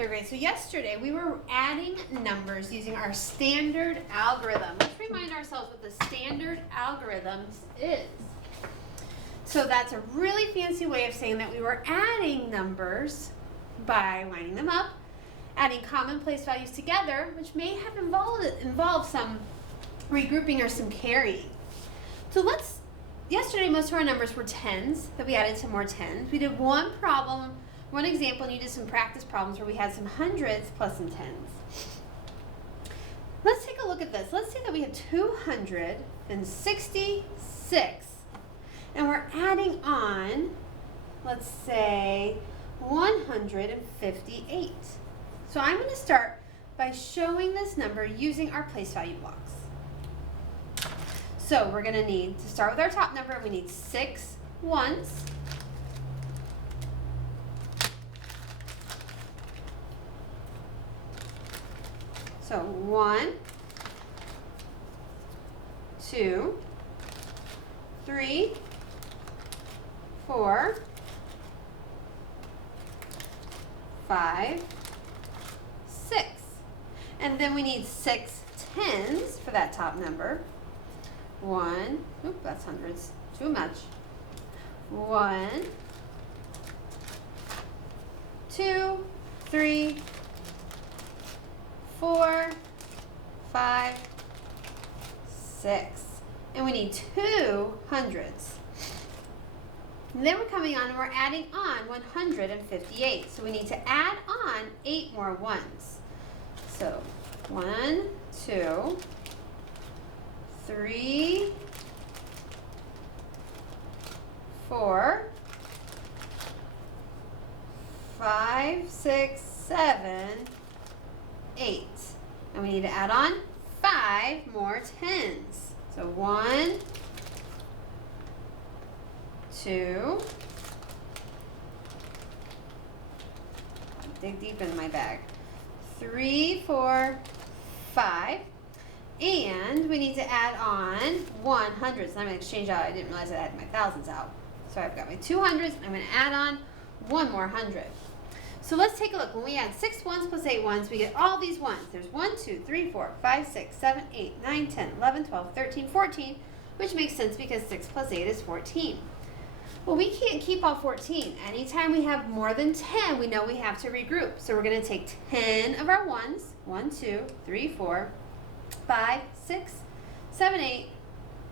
third grade. So yesterday we were adding numbers using our standard algorithm. Let's remind ourselves what the standard algorithm is. So that's a really fancy way of saying that we were adding numbers by lining them up, adding common place values together, which may have involved some regrouping or some carrying. So yesterday most of our numbers were tens, that we added some more tens. We did one example, and you did some practice problems where we had some hundreds plus some tens. Let's take a look at this. Let's say that we have 266, and we're adding on, let's say, 158. So I'm going to start by showing this number using our place value blocks. So we're going to need to start with our top number. We need 6 ones. So 1, 2, 3, 4, 5, 6. And then we need 6 tens for that top number. 1, that's hundreds, too much. 1, 2, 3, 4, 5, 6. And we need 2 hundreds. And then we're coming on and we're adding on 158. So we need to add on 8 more ones. So 1, 2, 3, 4, 5, 6, 7, 8. And we need to add on 5 more tens. So 1, 2, dig deep in my bag, 3, 4, 5, and we need to add on 100s. So I'm going to exchange out. I didn't realize I had my thousands out. So I've got my 200s. I'm going to add on 1 more 100. So let's take a look. When we add 6 ones plus 8 ones, we get all these ones. There's 1, 2, 3, 4, 5, 6, 7, 8, 9, 10, 11, 12, 13, 14, which makes sense because 6 plus 8 is 14. Well, we can't keep all 14. Anytime we have more than 10, we know we have to regroup. So we're going to take 10 of our ones, 1, 2, 3, 4, 5, 6, 7, 8,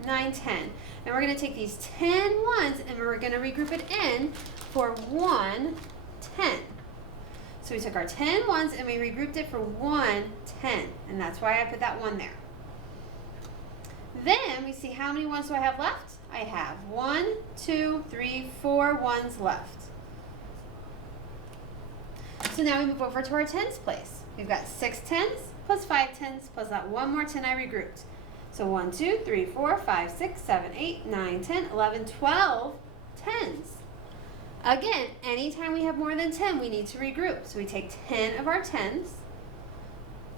9, 10. And we're going to take these 10 ones and we're going to regroup it in for 1 10. So we took our 10 ones and we regrouped it for 1 10. And that's why I put that 1 there. Then we see how many ones do I have left? I have 1, 2, 3, 4 ones left. So now we move over to our tens place. We've got 6 tens plus 5 tens plus that 1 more 10 I regrouped. So 1, 2, 3, 4, 5, 6, 7, 8, 9, 10, 11, 12 tens. Again, anytime we have more than 10, we need to regroup. So we take 10 of our tens,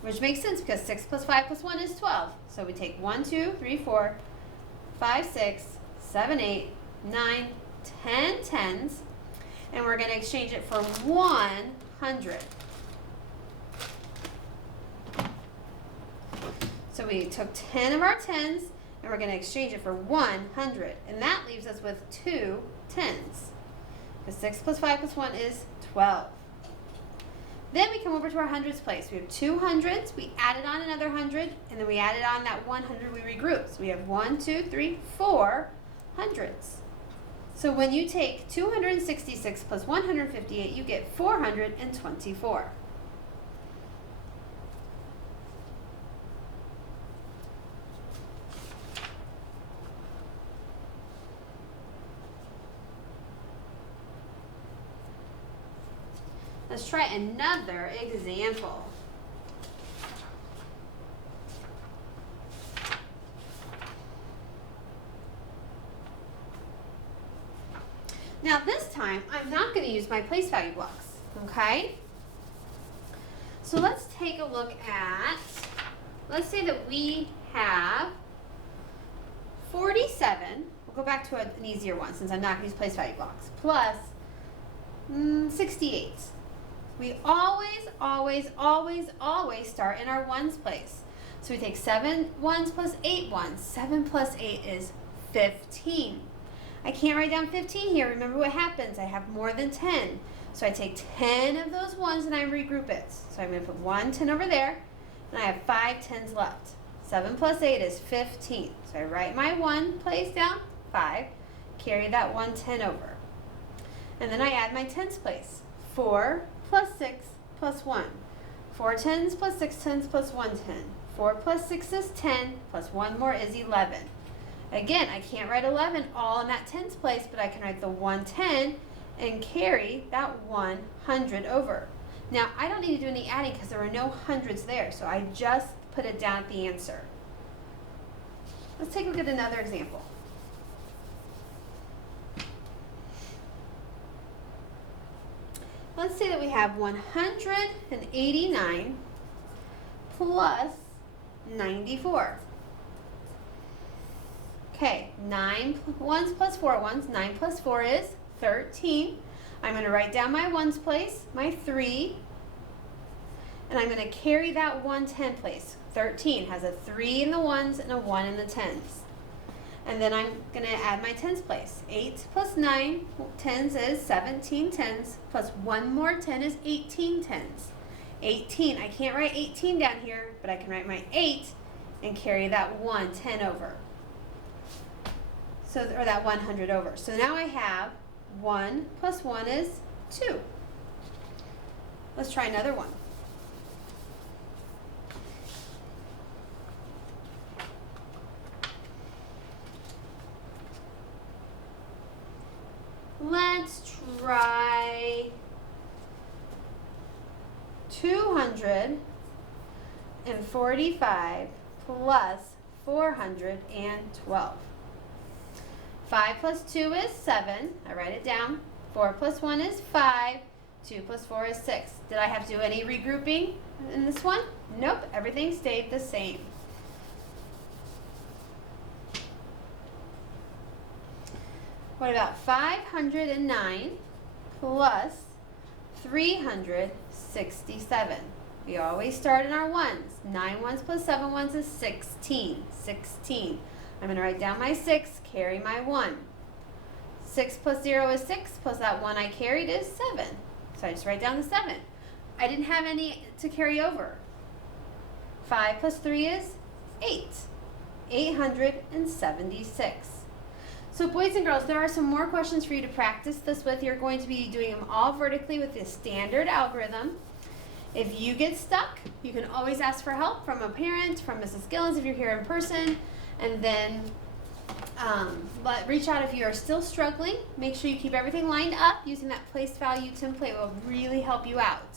which makes sense because 6 plus 5 plus 1 is 12. So we take 1, 2, 3, 4, 5, 6, 7, 8, 9, 10 tens, and we're going to exchange it for 100. So we took 10 of our tens, and we're going to exchange it for 100. And that leaves us with 2 tens. Because 6 plus 5 plus 1 is 12. Then we come over to our hundreds place. We have 2 hundreds, we added on another 100, and then we added on that 100 we regrouped. So we have 1, 2, 3, 4 hundreds. So when you take 266 plus 158, you get 424. Let's try another example. Now this time, I'm not going to use my place value blocks, okay? So let's take a look at, let's say that we have 47, we'll go back to an easier one since I'm not going to use place value blocks, plus 68. We always, always, always, always start in our ones place. So we take 7 ones plus 8 ones. 7 plus 8 is 15. I can't write down 15 here. Remember what happens. I have more than 10. So I take 10 of those ones and I regroup it. So I'm going to put 1 10 over there, and I have 5 10s left. 7 plus 8 is 15. So I write my 1 place down, 5, carry that 1 10 over. And then I add my tens place. 4 plus 6 plus 1. 4 10s plus 6 10s plus 1 10. 4 plus 6 is 10, plus 1 more is 11. Again, I can't write 11 all in that tens place, but I can write the 110 and carry that 100 over. Now, I don't need to do any adding because there are no hundreds there, so I just put it down at the answer. Let's take a look at another example. Let's say that we have 189 plus 94. Okay, 9 ones plus 4 ones. 9 plus 4 is 13. I'm going to write down my ones place, my 3, and I'm going to carry that 110 place. 13 has a 3 in the ones and a 1 in the tens. And then I'm going to add my tens place. 8 plus 9 tens is 17 tens, plus 1 more 10 is 18 tens. 18, I can't write 18 down here, but I can write my 8 and carry that 110 over. So, or that 100 over. So now I have 1 plus 1 is 2. Let's try another one. Let's try 245 plus 412. 5 plus 2 is 7. I write it down. 4 plus 1 is 5. 2 plus 4 is 6. Did I have to do any regrouping in this one? Nope, everything stayed the same. What about 509 plus 367? We always start in our ones. 9 ones plus 7 ones is 16. 16. I'm going to write down my 6, carry my 1. 6 plus 0 is 6, plus that 1 I carried is 7. So I just write down the 7. I didn't have any to carry over. 5 plus 3 is 8. 876. So boys and girls, there are some more questions for you to practice this with. You're going to be doing them all vertically with the standard algorithm. If you get stuck, you can always ask for help from a parent, from Mrs. Gillens if you're here in person, and then reach out if you are still struggling. Make sure you keep everything lined up using that place value template. It will really help you out.